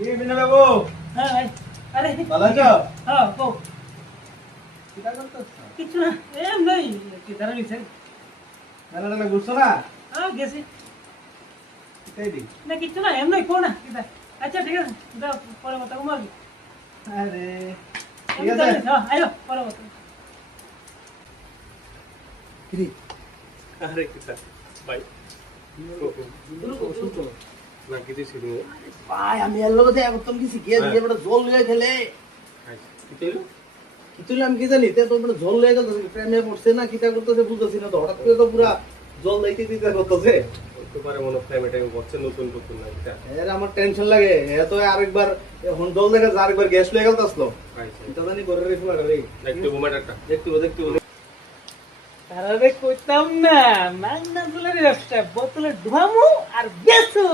কি বিনা বাবু? হ্যাঁ ভাই। আরে ভালো আছো? হ্যাঁ কো কিটা করতেছ? কিছু না এমনি কি ধরে নিছে। মেলা টেলা ঘুরছো না? হ্যাঁ গেছি কিটাই দি? না কিছু না এমনি কো না কিটা। আচ্ছা ঠিক আছে দাও পরে কথা কমাবি। আরে ঠিক আছে। হ্যাঁ আয়ো পরে কথা। কিরে আরে কিতা ভাই না কিছু ছিল ভাই আমি এর লগে দেখা করতাম কিছু গিয়ে দিয়ে বড় জল লয়ে খেলে কি হলো কি তুই আমি কি জানি তে তো বড় জল লয়ে গেল প্রেমে পড়ছে না কিটা করতেছে বুঝতেছি না তো হঠাৎ করে তো পুরা জল লাইতে দিতে করতেছে একবারে মনে হয় টাইম টাইম বলছে নতুন নতুন না এটা এর আমার টেনশন লাগে এ তো আরেকবার এখন জল দেখে আরেকবার গ্যাস লয়ে গেল আসলো আচ্ছা এটা জানি করে রে ফেলা রে একটু মোমেন্টটা দেখতে আরে কইতাম না মাগনা গুলার ব্যবসা বোতলে ঢুয়ামু আর বেচু